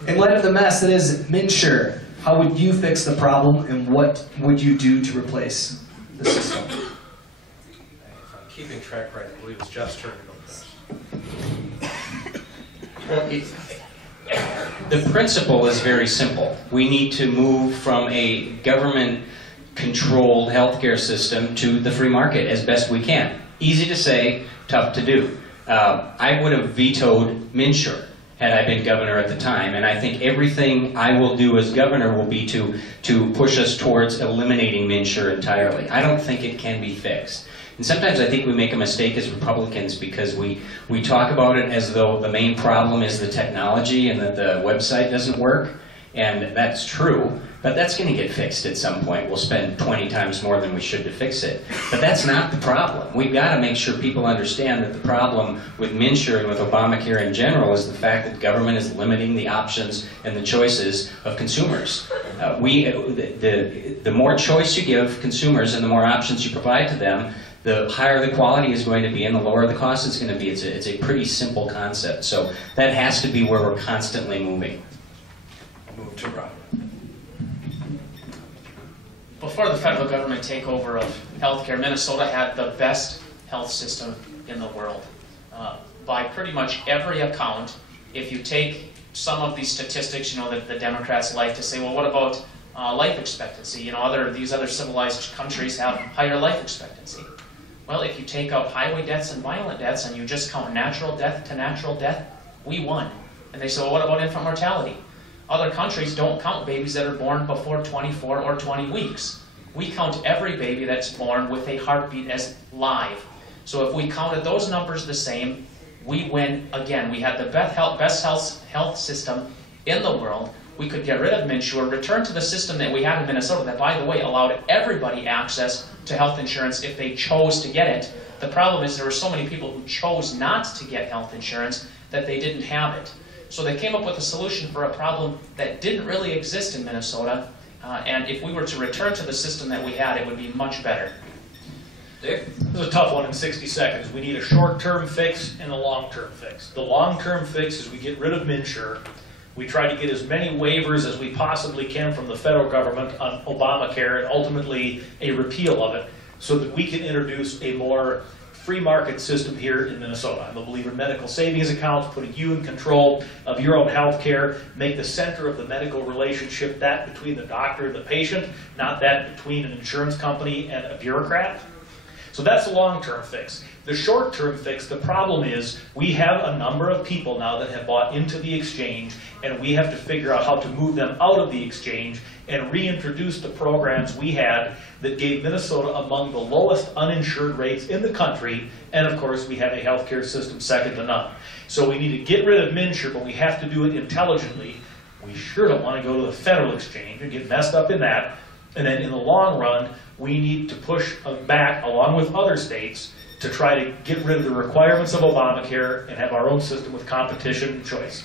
In light of the mess that is MNsure, how would you fix the problem, and what would you do to replace the system? If I'm keeping track right, I believe it's Jeff's turn to go first. Well, the principle is very simple. We need to move from a government-controlled healthcare system to the free market as best we can. Easy to say, tough to do. I would have vetoed MNsure had I been governor at the time, and I think everything I will do as governor will be to push us towards eliminating MNsure entirely. I don't think it can be fixed. And sometimes I think we make a mistake as Republicans because we talk about it as though the main problem is the technology and that the website doesn't work, and that's true, but that's going to get fixed at some point. We'll spend 20 times more than we should to fix it. But that's not the problem. We've got to make sure people understand that the problem with MNsure and with Obamacare in general is the fact that government is limiting the options and the choices of consumers. The more choice you give consumers and the more options you provide to them, the higher the quality is going to be and the lower the cost is going to be. It's a pretty simple concept. So that has to be where we're constantly moving. I'll move to Rob. Before the federal government takeover of healthcare, Minnesota had the best health system in the world. By pretty much every account, if you take some of these statistics, that the Democrats like to say, well, what about life expectancy? These other civilized countries have higher life expectancy. Well, if you take out highway deaths and violent deaths and you just count natural death to natural death, we won. And they say, well, what about infant mortality? Other countries don't count babies that are born before 24 or 20 weeks. we count every baby that's born with a heartbeat as live. So if we counted those numbers the same, we win again. We had the best health system in the world. We could get rid of MNsure, return to the system that we had in Minnesota that, by the way, allowed everybody access to health insurance if they chose to get it. The problem is there were so many people who chose not to get health insurance that they didn't have it. So they came up with a solution for a problem that didn't really exist in Minnesota, and if we were to return to the system that we had, it would be much better. Dave? This is a tough one in 60 seconds. We need a short-term fix and a long-term fix. The long-term fix is we get rid of MNsure. We try to get as many waivers as we possibly can from the federal government on Obamacare and ultimately a repeal of it so that we can introduce a more free market system here in Minnesota. I'm a believer in medical savings accounts, putting you in control of your own health care, make the center of the medical relationship that between the doctor and the patient, not that between an insurance company and a bureaucrat. So that's the long-term fix. The short-term fix, the problem is we have a number of people now that have bought into the exchange, and we have to figure out how to move them out of the exchange and reintroduce the programs we had that gave Minnesota among the lowest uninsured rates in the country, and of course we have a healthcare system second to none. So we need to get rid of MNsure, but we have to do it intelligently. We sure don't want to go to the federal exchange and get messed up in that. And then in the long run, we need to push back, along with other states, to try to get rid of the requirements of Obamacare and have our own system with competition and choice.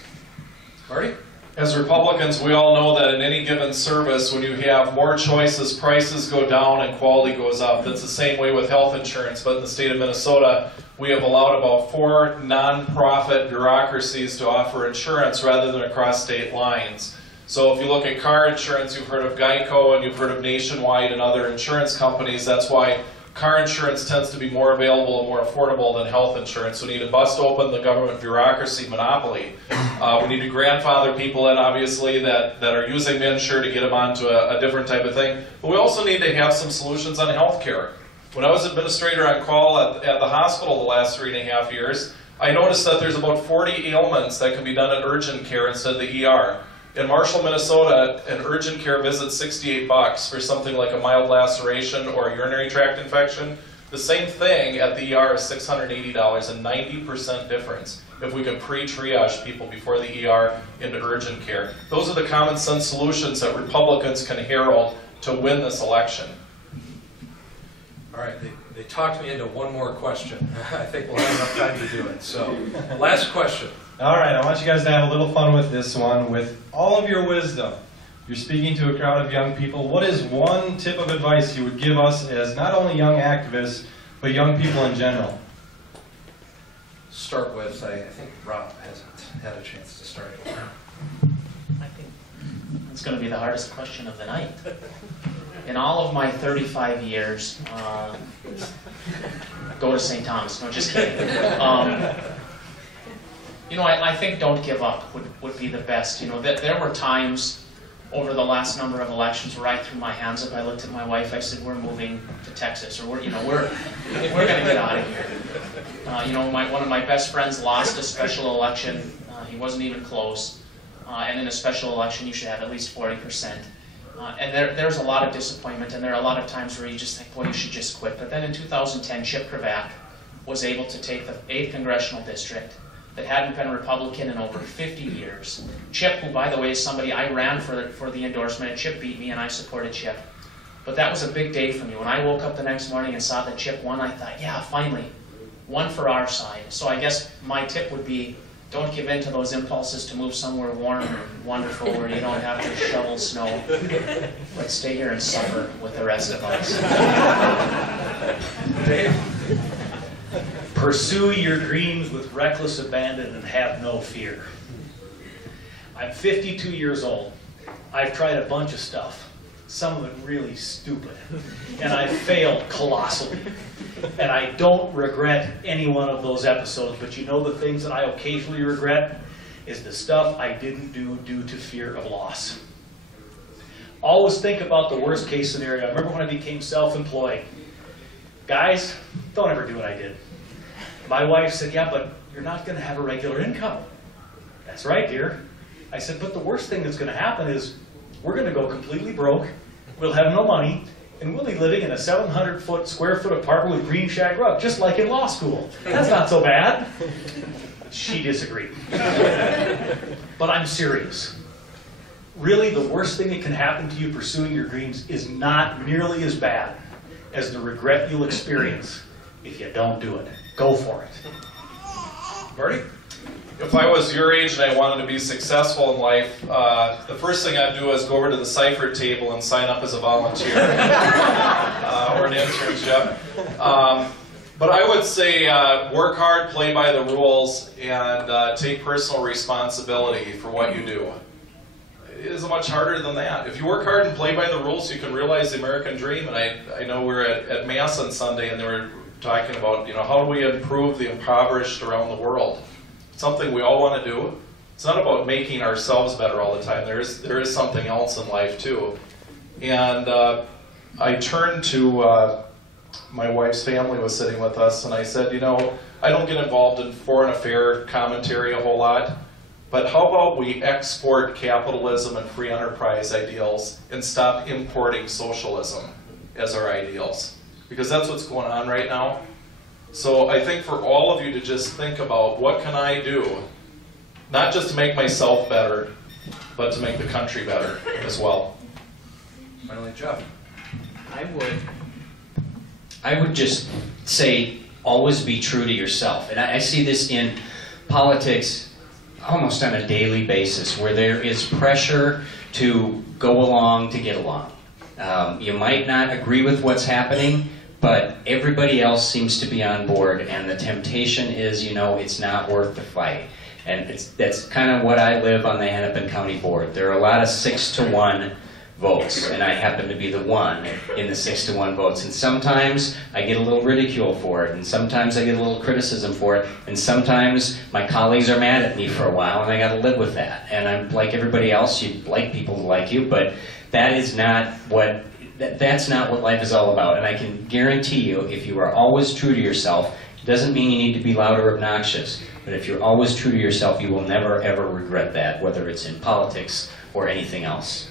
Marty? As Republicans, we all know that in any given service, when you have more choices, prices go down and quality goes up. That's the same way with health insurance, but in the state of Minnesota, we have allowed about 4 nonprofit bureaucracies to offer insurance rather than across state lines. So if you look at car insurance, you've heard of Geico and you've heard of Nationwide and other insurance companies. That's why car insurance tends to be more available and more affordable than health insurance. We need to bust open the government bureaucracy monopoly. We need to grandfather people in, obviously, that are using MNsure to get them onto a different type of thing. But we also need to have some solutions on health care. When I was administrator on call at the hospital the last 3.5 years, I noticed that there's about 40 ailments that can be done at urgent care instead of the ER. In Marshall, Minnesota, an urgent care visit's $68 for something like a mild laceration or a urinary tract infection. The same thing at the ER is $680, a 90% difference if we can pre-triage people before the ER into urgent care. Those are the common sense solutions that Republicans can herald to win this election. All right, they talked me into one more question. I think we'll have enough time to do it. So, last question. All right, I want you guys to have a little fun with this one. With all of your wisdom, you're speaking to a crowd of young people. What is one tip of advice you would give us as not only young activists, but young people in general? Start with, I think Rob hasn't had a chance to start. I think it's going to be the hardest question of the night. In all of my 35 years, go to St. Thomas. No, just kidding. You know, I think don't give up would be the best. You know, there were times over the last number of elections where I threw my hands up. I looked at my wife. I said, "We're moving to Texas, or we're going to get out of here." You know, one of my best friends lost a special election. He wasn't even close. And in a special election, you should have at least 40%. And there's a lot of disappointment, and there are a lot of times where you just think, boy, you should just quit. But then in 2010, Chip Kravac was able to take the 8th congressional district that hadn't been Republican in over 50 years. Chip, who, by the way, is somebody I ran for the endorsement, and Chip beat me, and I supported Chip. But that was a big day for me. When I woke up the next morning and saw that Chip won, I thought, yeah, finally, one for our side. So I guess my tip would be, don't give in to those impulses to move somewhere warm and wonderful where you don't have to shovel snow, but stay here and suffer with the rest of us. Dave? Pursue your dreams with reckless abandon and have no fear. I'm 52 years old. I've tried a bunch of stuff, some of it really stupid, and I failed colossally. And I don't regret any one of those episodes, but you know the things that I occasionally regret is the stuff I didn't do due to fear of loss. Always think about the worst case scenario. I remember when I became self-employed. Guys, don't ever do what I did. My wife said, yeah, but you're not going to have a regular income. That's right, dear. I said, but the worst thing that's going to happen is we're going to go completely broke. We'll have no money. and we'll be living in a 700 square foot apartment with green shag rug, just like in law school. That's not so bad. She disagreed. But I'm serious. Really, the worst thing that can happen to you pursuing your dreams is not nearly as bad as the regret you'll experience if you don't do it. Go for it. Marty? If I was your age and I wanted to be successful in life, the first thing I'd do is go over to the Seifert table and sign up as a volunteer or an internship. But I would say work hard, play by the rules, and take personal responsibility for what you do. It isn't much harder than that. If you work hard and play by the rules, you can realize the American dream. And I know we were at Mass on Sunday, and they were talking about, how do we improve the impoverished around the world? It's something we all want to do. It's not about making ourselves better all the time. There is something else in life too. And I turned to my wife's family was sitting with us, and I said, I don't get involved in foreign affair commentary a whole lot, but how about we export capitalism and free enterprise ideals and stop importing socialism as our ideals? Because that's what's going on right now. So I think for all of you to just think about, what can I do? Not just to make myself better, but to make the country better as well. Finally, Jeff. I would just say, always be true to yourself. And I see this in politics almost on a daily basis, where there is pressure to go along to get along. You might not agree with what's happening, but everybody else seems to be on board, and the temptation is, it's not worth the fight. And that's kind of what I live on the Hennepin County Board. There are a lot of 6-to-1 votes, and I happen to be the one in the 6-to-1 votes. And sometimes I get a little ridicule for it, and sometimes I get a little criticism for it, and sometimes my colleagues are mad at me for a while, and I got to live with that. And I'm like everybody else. You like people to like you, but that is not what. That's not what life is all about. And I can guarantee you, if you are always true to yourself, it doesn't mean you need to be loud or obnoxious. But if you're always true to yourself, you will never, ever regret that, whether it's in politics or anything else.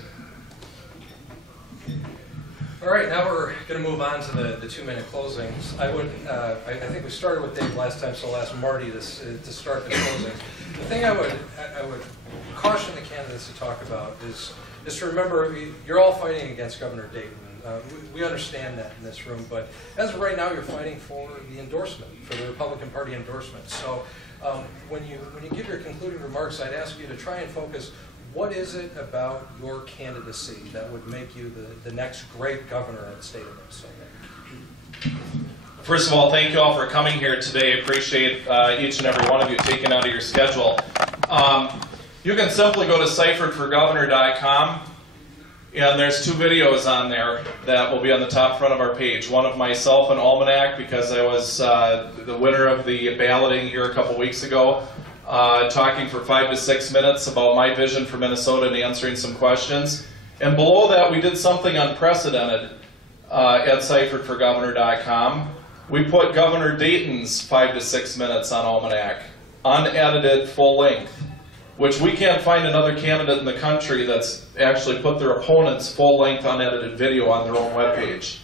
All right, now we're going to move on to the 2-minute closings. I think we started with Dave last time, so I'll ask Marty to start the closings. The thing I would caution the candidates to talk about is to remember, you're all fighting against Governor Dayton. We understand that in this room, but as of right now, you're fighting for the endorsement, for the Republican Party endorsement. So when you give your concluding remarks, I'd ask you to try and focus, what is it about your candidacy that would make you the next great governor of the state of Minnesota? First of all, thank you all for coming here today. Appreciate each and every one of you taking out of your schedule. You can simply go to SeifertForGovernor.com, and there's 2 videos on there that will be on the top front of our page. One of myself and Almanac, because I was the winner of the balloting here a couple weeks ago, talking for 5 to 6 minutes about my vision for Minnesota and answering some questions. And below that, we did something unprecedented at SeifertForGovernor.com. We put Governor Dayton's 5 to 6 minutes on Almanac, unedited, full length, which we can't find another candidate in the country that's actually put their opponent's full-length unedited video on their own webpage.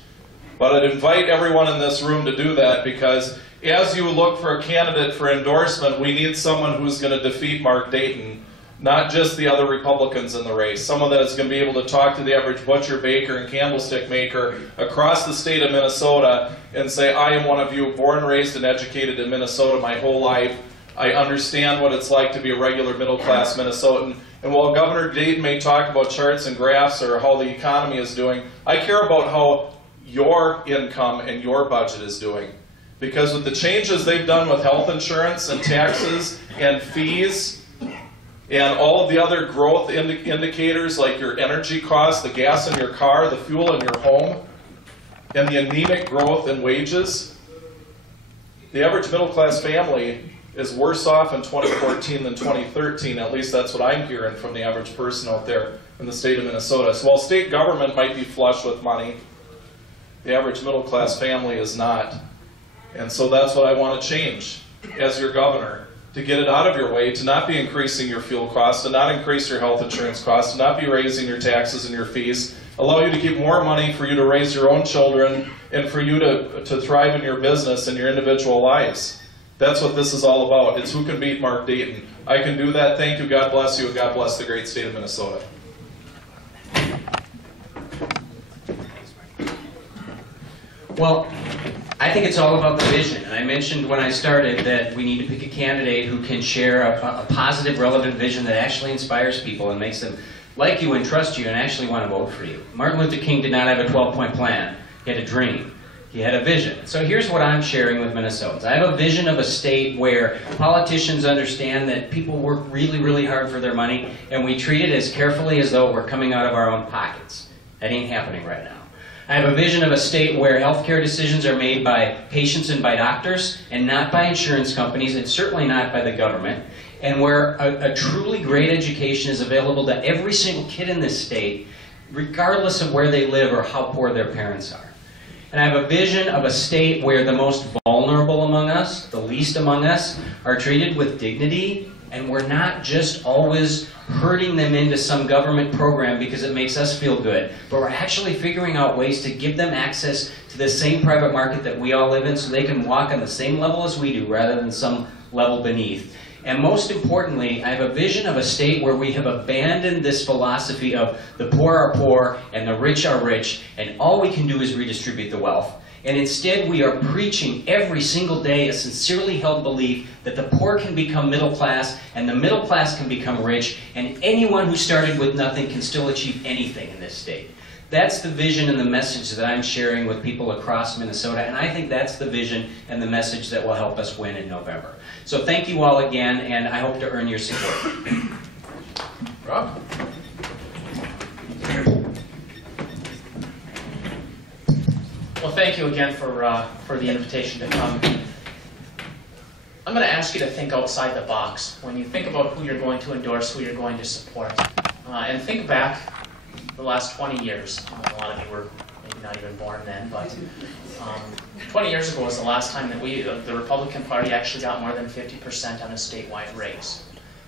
But I'd invite everyone in this room to do that, because as you look for a candidate for endorsement, we need someone who's going to defeat Mark Dayton, not just the other Republicans in the race. Someone that is going to be able to talk to the average butcher, baker, and candlestick maker across the state of Minnesota and say, I am one of you, born, raised, and educated in Minnesota my whole life. I understand what it's like to be a regular middle-class Minnesotan. And while Governor Dayton may talk about charts and graphs or how the economy is doing, I care about how your income and your budget is doing. Because with the changes they've done with health insurance and taxes and fees and all of the other growth indicators like your energy costs, the gas in your car, the fuel in your home, and the anemic growth in wages, the average middle-class family is worse off in 2014 than 2013. At least that's what I'm hearing from the average person out there in the state of Minnesota. So while state government might be flush with money, the average middle-class family is not. And so that's what I want to change as your governor, to get it out of your way, to not be increasing your fuel costs, to not increase your health insurance costs, to not be raising your taxes and your fees, allow you to keep more money for you to raise your own children and for you to thrive in your business and your individual lives. That's what this is all about. It's who can beat Mark Dayton. I can do that. Thank you. God bless you, and God bless the great state of Minnesota. Well, I think it's all about the vision. And I mentioned when I started that we need to pick a candidate who can share a positive, relevant vision that actually inspires people and makes them like you and trust you and actually want to vote for you. Martin Luther King did not have a 12-point plan. He had a dream. He had a vision. So here's what I'm sharing with Minnesotans. I have a vision of a state where politicians understand that people work really, really hard for their money, and we treat it as carefully as though we're coming out of our own pockets. That ain't happening right now. I have a vision of a state where healthcare decisions are made by patients and by doctors, and not by insurance companies, and certainly not by the government, and where a truly great education is available to every single kid in this state, regardless of where they live or how poor their parents are. And I have a vision of a state where the most vulnerable among us, the least among us, are treated with dignity, and we're not just always herding them into some government program because it makes us feel good, but we're actually figuring out ways to give them access to the same private market that we all live in so they can walk on the same level as we do rather than some level beneath. And most importantly, I have a vision of a state where we have abandoned this philosophy of the poor are poor and the rich are rich, and all we can do is redistribute the wealth. And instead, we are preaching every single day a sincerely held belief that the poor can become middle class, and the middle class can become rich, and anyone who started with nothing can still achieve anything in this state. That's the vision and the message that I'm sharing with people across Minnesota, and I think that's the vision and the message that will help us win in November. So thank you all again, and I hope to earn your support. Rob? Well, thank you again for the invitation to come. I'm going to ask you to think outside the box when you think about who you're going to endorse, who you're going to support. And think back the last 20 years. A lot of you were maybe not even born then, but 20 years ago was the last time that the Republican Party actually got more than 50% on a statewide race.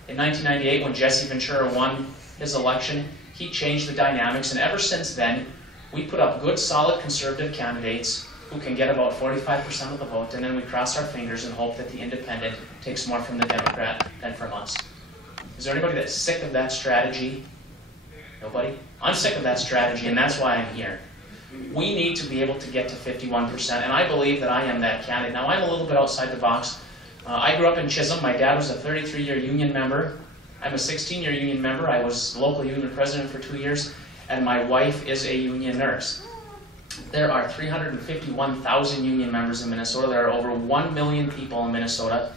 In 1998, when Jesse Ventura won his election, he changed the dynamics, and ever since then, we put up good, solid conservative candidates who can get about 45% of the vote, and then we cross our fingers and hope that the independent takes more from the Democrat than from us. Is there anybody that's sick of that strategy? Nobody? I'm sick of that strategy, and that's why I'm here. We need to be able to get to 51%, and I believe that I am that candidate. Now, I'm a little bit outside the box. I grew up in Chisholm. My dad was a 33-year union member. I'm a 16-year union member. I was local union president for 2 years, and my wife is a union nurse. There are 351,000 union members in Minnesota. There are over 1 million people in Minnesota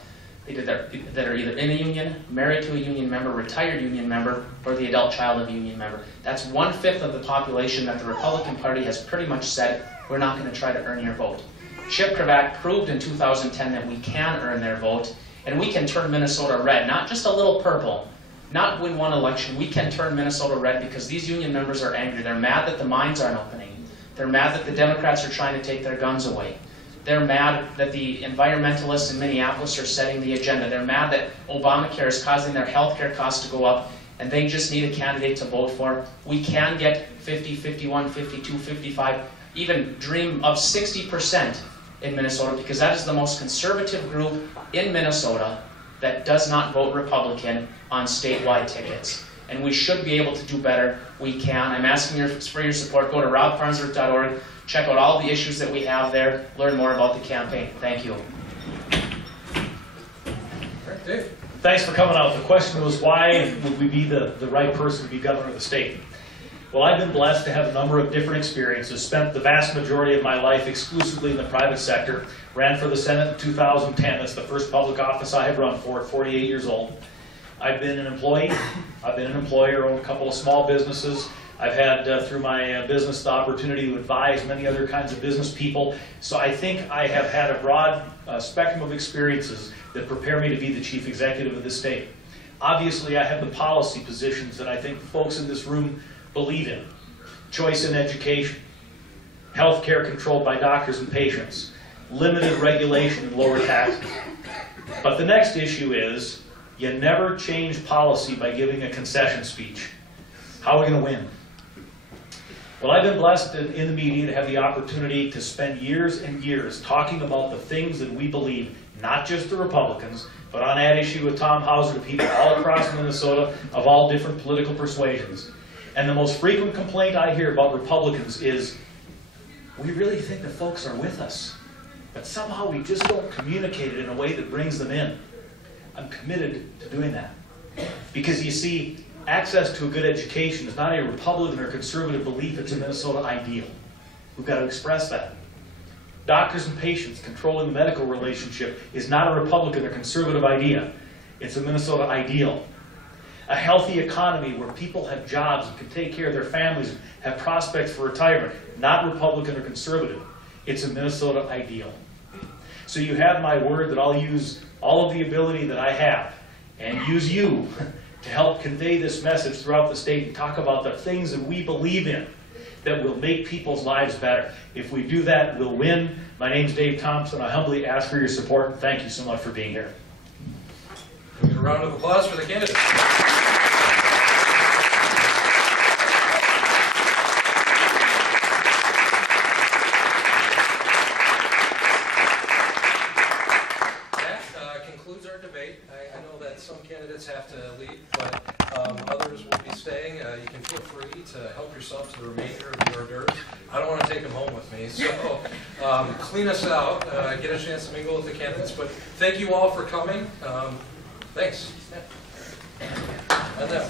that are either in a union, married to a union member, retired union member, or the adult child of a union member. That's 1/5 of the population that the Republican Party has pretty much said, we're not going to try to earn your vote. Chip Kravac proved in 2010 that we can earn their vote, and we can turn Minnesota red, not just a little purple, not win one election. We can turn Minnesota red because these union members are angry. They're mad that the mines aren't opening. They're mad that the Democrats are trying to take their guns away. They're mad that the environmentalists in Minneapolis are setting the agenda. They're mad that Obamacare is causing their health care costs to go up, and they just need a candidate to vote for. We can get 50, 51, 52, 55, even dream of 60% in Minnesota, because that is the most conservative group in Minnesota that does not vote Republican on statewide tickets. And we should be able to do better. We can. I'm asking for your support. Go to robfarnsworth.org. Check out all the issues that we have there. Learn more about the campaign. Thank you. Dave? Thanks for coming out. The question was, why would we be the right person to be governor of the state? Well, I've been blessed to have a number of different experiences. Spent the vast majority of my life exclusively in the private sector. Ran for the Senate in 2010. That's the first public office I have run for at 48 years old. I've been an employee. I've been an employer, owned a couple of small businesses. I've had, through my business, the opportunity to advise many other kinds of business people. So I think I have had a broad spectrum of experiences that prepare me to be the chief executive of this state. Obviously, I have the policy positions that I think folks in this room believe in. Choice in education, health care controlled by doctors and patients, limited regulation and lower taxes. But the next issue is, you never change policy by giving a concession speech. How are we going to win? Well, I've been blessed in the media to have the opportunity to spend years and years talking about the things that we believe, not just the Republicans, but on that issue with Tom Hauser, to people all across Minnesota of all different political persuasions. And the most frequent complaint I hear about Republicans is, we really think the folks are with us, but somehow we just don't communicate it in a way that brings them in. I'm committed to doing that. Because you see, access to a good education is not a Republican or conservative belief, it's a Minnesota ideal. We've got to express that. Doctors and patients controlling the medical relationship is not a Republican or conservative idea. It's a Minnesota ideal. A healthy economy where people have jobs and can take care of their families and have prospects for retirement, not Republican or conservative. It's a Minnesota ideal. So you have my word that I'll use all of the ability that I have and use you to help convey this message throughout the state and talk about the things that we believe in that will make people's lives better. If we do that, we'll win. My name's Dave Thompson. I humbly ask for your support, and thank you so much for being here. Can we get a round of applause for the candidates? That concludes our debate. I know that some candidates have to leave, but others will be staying. You can feel free to help yourself to the remainder of the hors d'oeuvres. I don't want to take them home with me, so clean us out, get a chance to mingle with the candidates. But thank you all for coming. Thanks. And that,